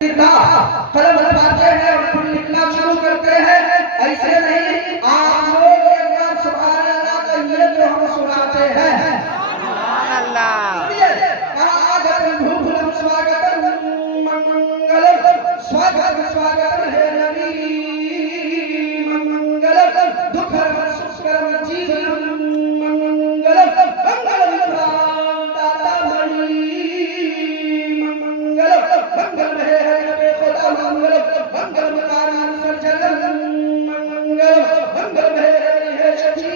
कलम उठाते हैं और फिर लिखना शुरू करते हैं। ऐसे नहीं, आप लोग एक बार सुभान अल्लाह कहिए तो हम सुनाते हैं। सुभान अल्लाह। स्वागतम भूफलम स्वागतम मंगलम, स्वागतम स्वागतम हे नबी मंगलम, दुखम सुखम जीवनम मंगलम, मंगलम प्राणदाता मणि मंगलम, मंगलम हे हरि खुदा मंगलम, मंगलम कारण सर्जनम मंगलम, मंगलम हे हरि हे शची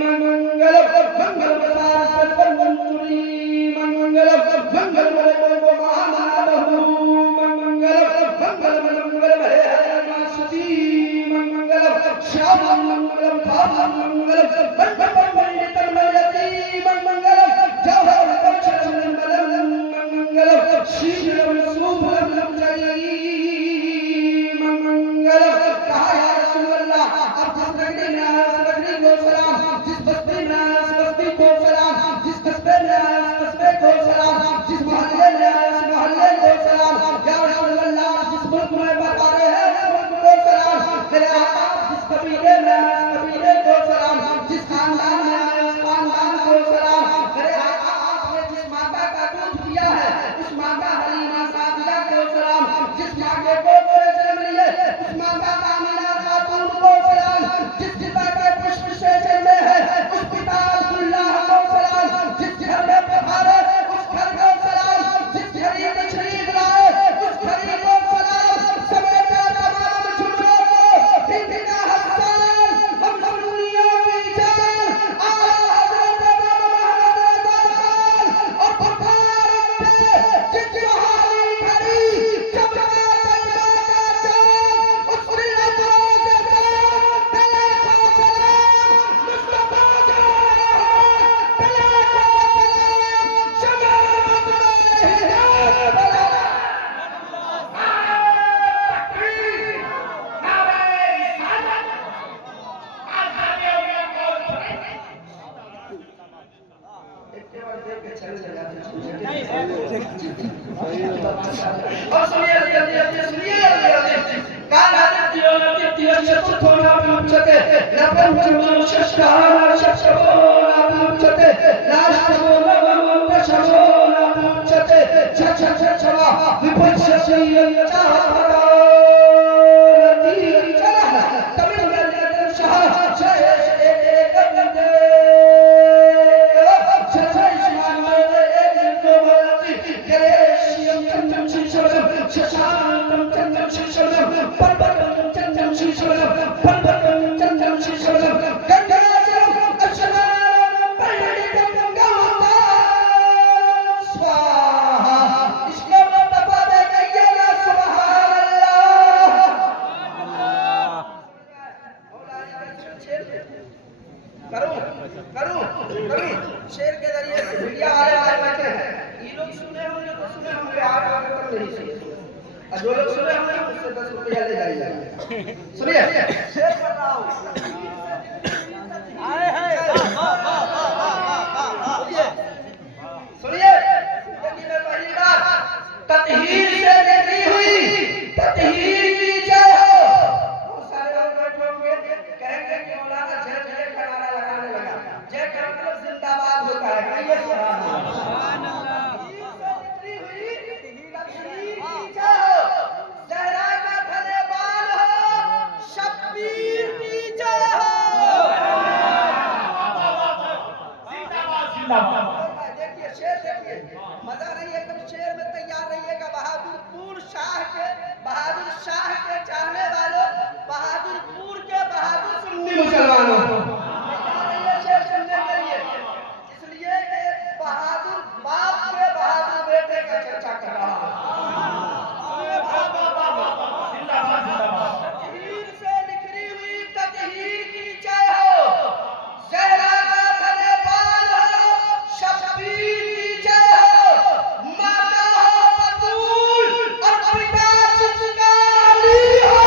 मंगलम, मंगलम सार सर्वमंत्री मंगलम, मंगलम हे महामानव मंगलम, मंगलम मंगलम हे हरि मासुदी मंगलम, श्याम मंगलम भाव मंगलम, मंगलम मंडितम मयति मंगलम, जवहर पक्षम मंगलम मंगलम, शीघ्रम शुभम जयी मंगलम। कहा या रसूल अल्लाह, अब जिस नगरी में आया उस नगरी को सलाम, जिस बस्ती में आया उस बस्ती को सलाम, जिस कस्बे में आया उस कस्बे को सलाम, जिस मोहल्ले में आया उस मोहल्ले को सलाम। या रसूल अल्लाह, जिस मुल्क में बता रहे हैं उस मुल्क को सलाम। मेरे आका, जिस कबीले में आया उस कबीले को सलाम, जिस खानदान में आया उस खानदान को सलाम। मेरे आका, आपने जिस माता का दूध पिया है उस माता हलीमा सादिया को सलाम, जिस माँ के कोख से जन्म लिए उस माता आमिना खातून को सलाम, जिस पिता के पुष्प से जन्मे हैं उस पिता अब्दुल्लाह को सलाम, जिस घर में पधारे उस घर को सलाम, जिस घड़ी में शरीफ लाए उस घड़ी को सलाम। समेत तमाम जुमलों को इनका हसन हम सुन्नियों की जान आला हजरत मोहम्मद रज़ा खान और पुकार उठे जिस बहाली घड़ी चमका तलवा का चांद उस रिलत रोज़े से तला को सलाम, मुस्तफा जो तला को सलाम, शमात में है बला। शेर के जरिए मीडिया वाले बैठे हैं, ये लोग सुने होंगे तो सुने होंगे, आप लोग नहीं सुने, और जो लोग सुने होंगे उससे 10 रुपया ले जाइए। सुनिए शेर कर रहा हूँ। सुनिए, जिंदगी में पहली बार ततहीर से निकली हुई ततहीर की जय हो। बहुत सारे लोग बैठे होंगे कहेंगे कि मौलाना जय जय का नारा लगाने लगा। जय का मतलब जिंदाबाद होता है। कहिए सुभान अल्लाह। निकली हुई ततहीर की जय हो, ज़हरा का धन्यवाद हो, शब्बीर की जय हो। देखिए शेर, देखिए मजा नहीं, एकदम शेर में तैयार रहिएगा। बहादुर शाह के चाहने वालों, बहादुरपुर के बहादुर सुन्नी मुसलमानों, शेर सुनने के लिए, इसलिए कि बहादुर बाप के बहादुर बेटे का चर्चा कर रहा हूं। ततहीर से निकली हुई ततहीर की जय हो, ज़हरा का धन्यवाद हो, शब्बीर की जय हो, माता हो बतूल और पिता जिसका अली हो।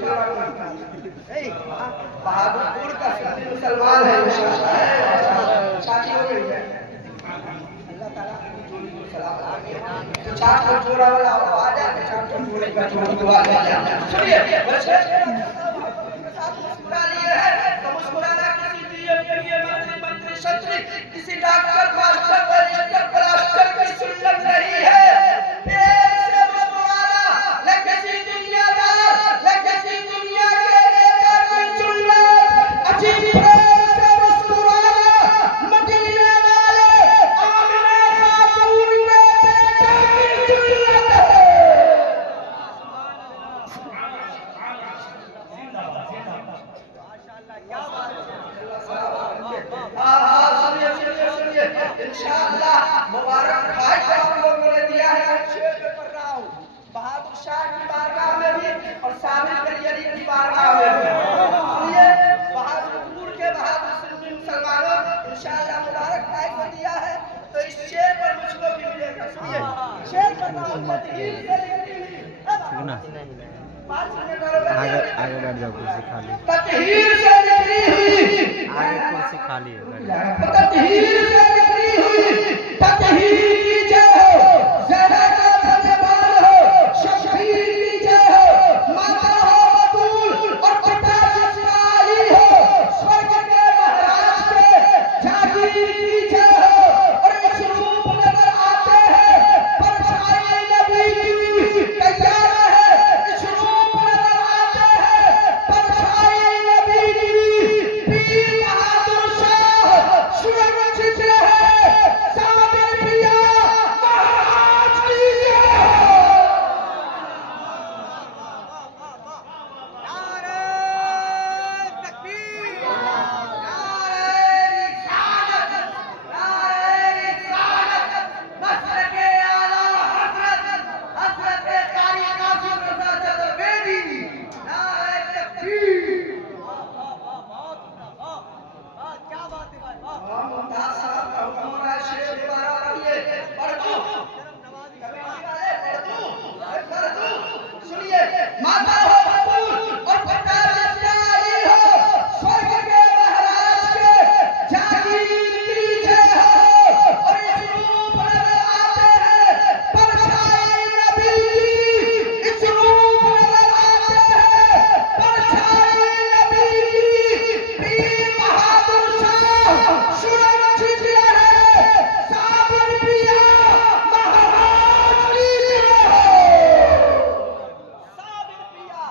जोड़ा करता नहीं बहादुरपुर का सुन्नी मुसलमान है इंशाअल्लाह शादी हो गई है अल्लाह ताला की जोड़ी को सलाम तो चार को जोड़ा वाला आ जाए चार को जोड़ी का जोड़ी दुआ ले सुनिए बच्चे मुस्कुरा लिए हैं तो मुस्कुराना किसी डीएम मंत्री छत्री किसी डॉक्टर मास्टर बैरिस्टर प्लास्टर की सुन्नत नहीं है प्रेम से मुस्कुराना न किसी दुनियादार न किसी दुनिया के नेता की सुन्नत अजीब प्रेम से मुस्कुराना मदीने वाले आमिना खातून के बेटे की सुन्नत है इंशाअल्लाह मुबारक भाई को आप लोगों ने दिया है अच्छे पे पढ़ रहा हूँ बहादुर शाह की बारगाह में भी और साबिर करियरी की बारगाह में भी सुनिए बहादुरपुर के बहादुर सुन्नी मुसलमानों इंशाअल्लाह मुबारक भाई को दिया है तो इस शेर पर मुझको भी मिलेगा सुनिए शेर पर ना तदहीर से लिखी हुई आगे बैठ जाओ कुर्सी खाली तदहीर से लिखी हुई आगे कुर्सी खाली है तदहीर से निकली हुई तदहीर की जय हो ज़हरा का धन्यवाद हो शब्बीर की जय हो माता हो बतूल और पिता जिसका अली हो स्वर्ग के महाराज के जागीर की जय हो और इस रूप नजर आते हैं परछाई नबी की तैयार है इस रूप नजर आते हैं परछाई नबी की पीर बहादुर शाह सुरक्षित रहे साबिर प्रिया महाराज की जय नारे तकबीर नारे रिसालत नस्र के आला हजरत कारी कासिम रज़ा चतुर्वेदी नारे तकबीर क्या बात है भाई मुमताज साहब का हुक्म है शेर दोबारा पढ़िए पढ़ दो कमेटी वाले पढ़ दो सुनिए माता हो बतूल और पिता जिसका अली हो स्वर्ग के महाराज के जागीर की जय हो और इस रूप नजर आते हैं परछाई नबी की इस रूप नजर आते हैं परछाई नबी की पीर बहादुर शाह सुरक्षित रहे साबिर प्रिया महाराज की जय हो साबिर प्रिया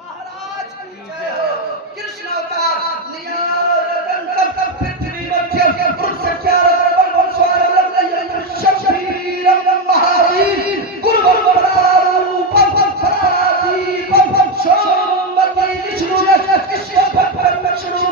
महाराज की जय हो कृष्ण अवतार नियारतन तम पृथ्वी मध्यम पुरुष चारतन वंशवारम लयम शब्बीरम महावीर गुरुवम परारूपम परादीपम सोमवती विष्णु विश्वभर विष्णु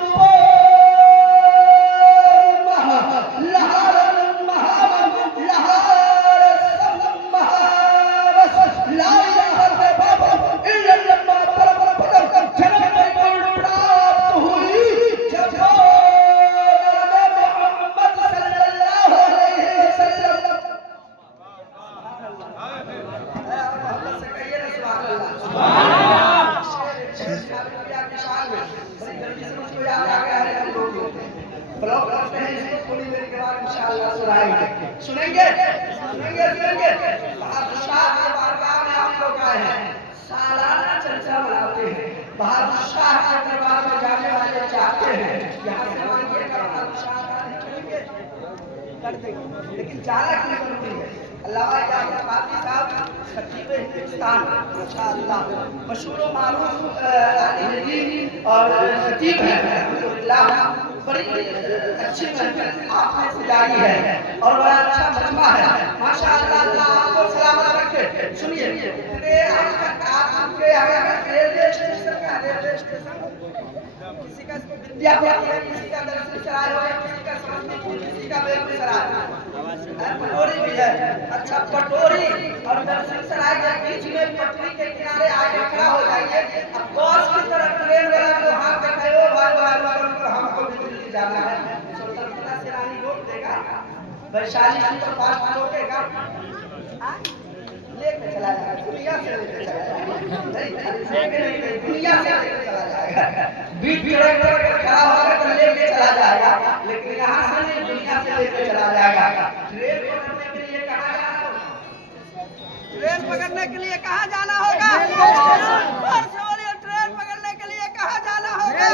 सुनेंगे सुनेंगे सुनेंगे बहादुर शाह के बारगाह में आप लोग आए हैं सालाना चर्चा मनाते हैं बहादुर शाह के दरबार में जाने वाले चाहते हैं यहाँ से मांगिएगा बहादुर शाह का निकलेंगे कर देंगे लेकिन चालक नहीं बनती है अल्लामा यासिर काफी साहब खतीब हिंदुस्तान माशाअल्लाह मशहूर व मारूफ आलिम और खतीब हैं अल्हम्दुलिल्लाह बड़ी अच्छी महफिल आपने सजाई है और बड़ा अच्छा मजमा है माशाअल्लाह अल्लाह आपको सलामत रखे सुनिए आपके रेलवे स्टेशन किसी का विद्यापति है किसी का दर्शन सराय है किसी का समस्तीपुर किसी का बेगूसराय पटोरी भी है अच्छा पटोरी और दर्शन सराय के बीच में पटरी के किनारे आगे खड़ा हो जाइए अब बस की तरफ ट्रेन वाला जो हाथ दिखाए ओ भाई हमको भी दिल्ली जाना है स्वतंत्रता सेनानी रोक देगा वैशाली सुपरफास्ट रोकेगा लेके चला जाएगा, दुनिया से लेके चला जाएगा, नहीं खाली लेके नहीं, दुनिया से लेके चला जाएगा। बीच ट्रेन पर खड़ा होकर तो लेके चला जाएगा, लेकिन यहाँ से नहीं, दुनिया से लेके चला जाएगा। ट्रेन पकड़ने के लिए कहाँ जाना होगा? ट्रेन पकड़ने के लिए कहाँ जाना होगा? और से बोलिए, ट्रेन पकड़ने के लिए कहाँ जाना होगा?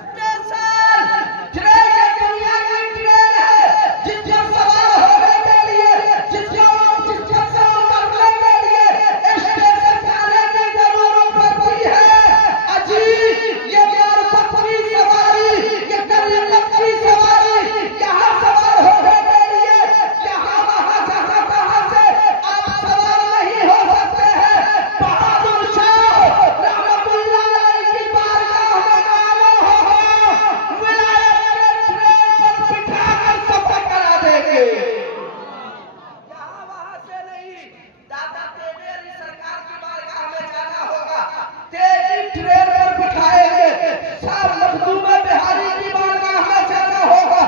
स्टेशन। ट्रेन ये दुनिया की ट्रेन है, जिस पर सवार होने के लिए, जिस पर सवार करने के लिए स्टेशन जाने की जरूरत पड़ती है। अजी ये मार्फत की सवारी, ये गरीबत की सवारी, यहाँ सवार होने के लिए यहाँ वहाँ जहाँ तहाँ से आप सवार नहीं हो सकते हैं। बहादुर शाह रहमतुल्लाह अलैह की बारगाह में मानो हो, विलायत के ट्रेन पर बिठाकर सफर करा देंगे। यहाँ वहाँ से नहीं, दादा तेरे अली सरकार की बारगाह में जाना होगा, तेजी ट्रेन पर बिठाएंगे। साहब मखदूम बिहारी की बारगाह में जाना होगा,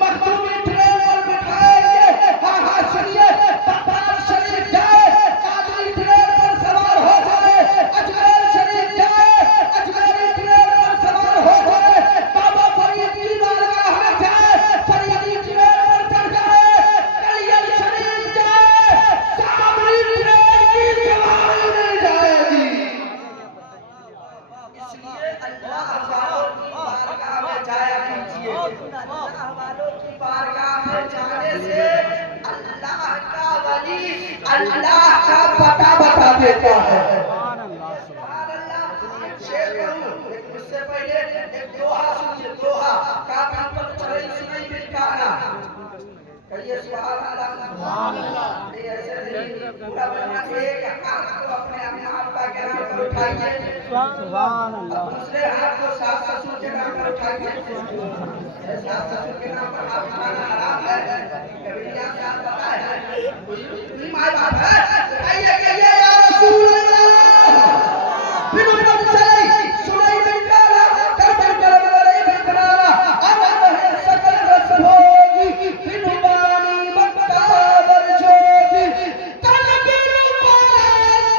मखदूमी ट्रेन पर बिठाएंगे। हाँ हाँ सुनिए, बख्तार शरीफ जाए, कादरी ट्रेन पर सवार हो जाए, अजमेर शरीफ जाए, अजमेरी ट्रेन पर सवार हो जाए, बाबा फरीद की बारगाह में जाए, फरीदी ट्रेन पर चढ़ जाए, कलियल शरीफ जाए, साबरी ट्रेन की सवारी नहीं जाएगी। इसलिए अल्लाह वालों की बारगाह में जाया कीजिए। अल्लाह वालों की बारगाह में जाने से अल्लाह का वली अल्लाह का पता बता देता है। सुभान अल्लाह। शेर कहूं, लेकिन उससे पहले एक दोहा सुनिए। दोहा का काम पर चले सुनाई बिल गाना। कहिए सुभान अल्लाह। सुभान अल्लाह। ये ऐसे नहीं, पूरा बना एक हाथ को अपने अम्मा के नाम पर उठाइए, सुभान अल्लाह। दूसरे हाथ को सास ससुर के नाम पर उठाइए। सास ससुर के नाम पर हाथ उठाना हराम है, कभी यहाँ से आप पता है, कोई माँ बाप है, उठाइए कहिए या रसूल अल्लाह। बिन उम्मत चले सुनाई बिन गाना, कर करे बिन कराना, अमर है सकल रस भोगी, बिन बानी मक्ताबर जोगी, तन बिन पारस,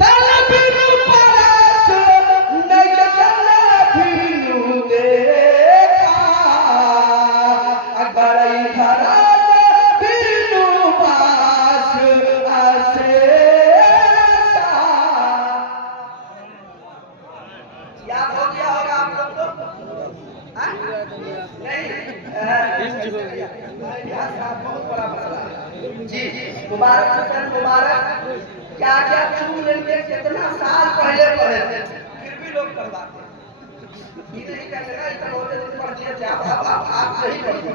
तन बिन पारस, नयन बिनु देखा, अगर इधर बिनु पास असेसा। याद हो गया होगा आप लोग को? हाँ? नहीं, बहुत बड़ा मसला है। जी मुबारक हुसैन मुबारक, क्या क्या चूम लेंगे, कितना साल पहले पढ़े थे, फिर भी लोग करवाते हैं। ये नहीं कहते इतना होते दिन पढ़ दिए थे आप नहीं पढ़ते।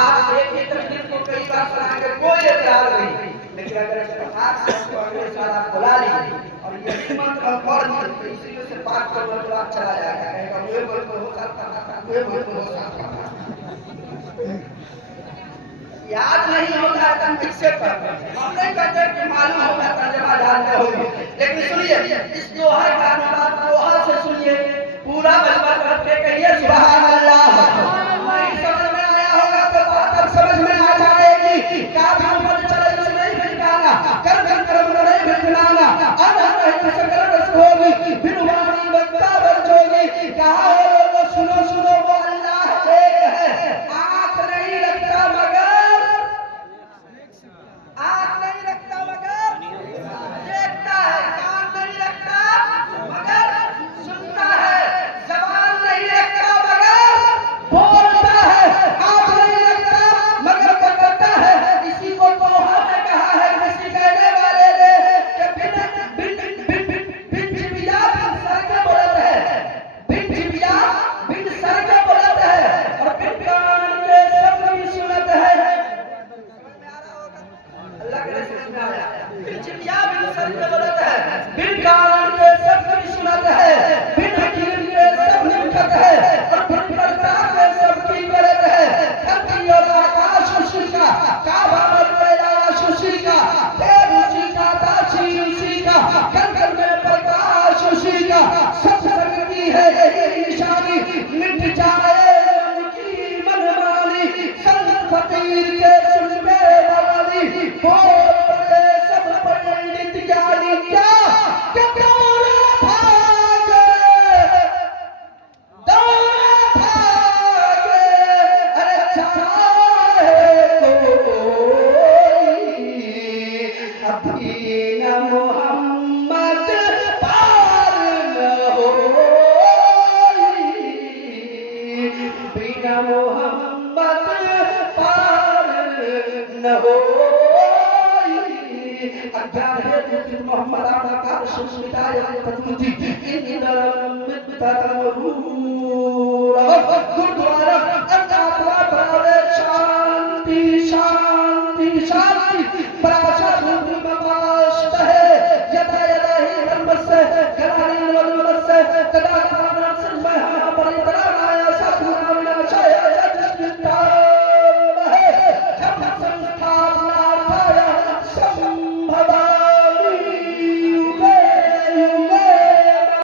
आप एक ही तकलीफ को कई बार सुनाएंगे, कोई एतराज नहीं, लेकिन अगर इस्तेफाक से उसको अगले साल आप बुला लीजिए और यही मंत्र हम पढ़ दिए तो इसी में से पाठ कर लो तो आप चला जाएगा, कहेगा मुझे बोल को हो साल पढ़ा था, मुझे बोल को हो साल पढ़ा था। याद नहीं होता है तो हम किससे पढ़ते हैं? हम नहीं कहते कि मालूम होगा तर्जमा जानते होंगे, लेकिन सुनिए इस दोहा का अनुवाद दोहा से सुनिए, पूरा बलवा करके कहिए सुभान अल्लाह। नहीं समझ में आया होगा तो बात अब समझ में आ जाएगी। काफिर पर चले नहीं बिन गाना, कर करम करे बिन गाना, अनहर है सकल रस होगी, बिन वाणी मक्ताबर जोगी। कहा हो लोगों सुनो सुनो, वो अल्लाह एक है, आंख नहीं रखता मगर, आंख नहीं रखता मगर देखता है, कान नहीं रखता मगर सुनता है, जबान नहीं रखता मगर बोलता है, हाथ नहीं रखता मगर पकड़ता है। इसी को दोहा में कहा है किसी कहने वाले ने कि बिन बिन बिन बिन जिबिया बिन सर के बुलंद है, बिन जिबिया बिन सर के बुलंद है, और बिन कान के सब की सुनत है। अल्लाह के रसूल में आया, बिन जिबिया बिन सर के बुलंद है, बिन कान के सब की सुनत है, बिन हकीम के सब निकट है, और बिन करता के सब की गलत है। धरती और आकाश उसी का, काबा और कैलाश उसी का, देव उसी का, दासी उसी का, घर घर में प्रकाश उसी का, सब शक्ति है यही निशानी, मिट जाए उनकी मनमानी, संत फकीर के सुनने वाली, तदा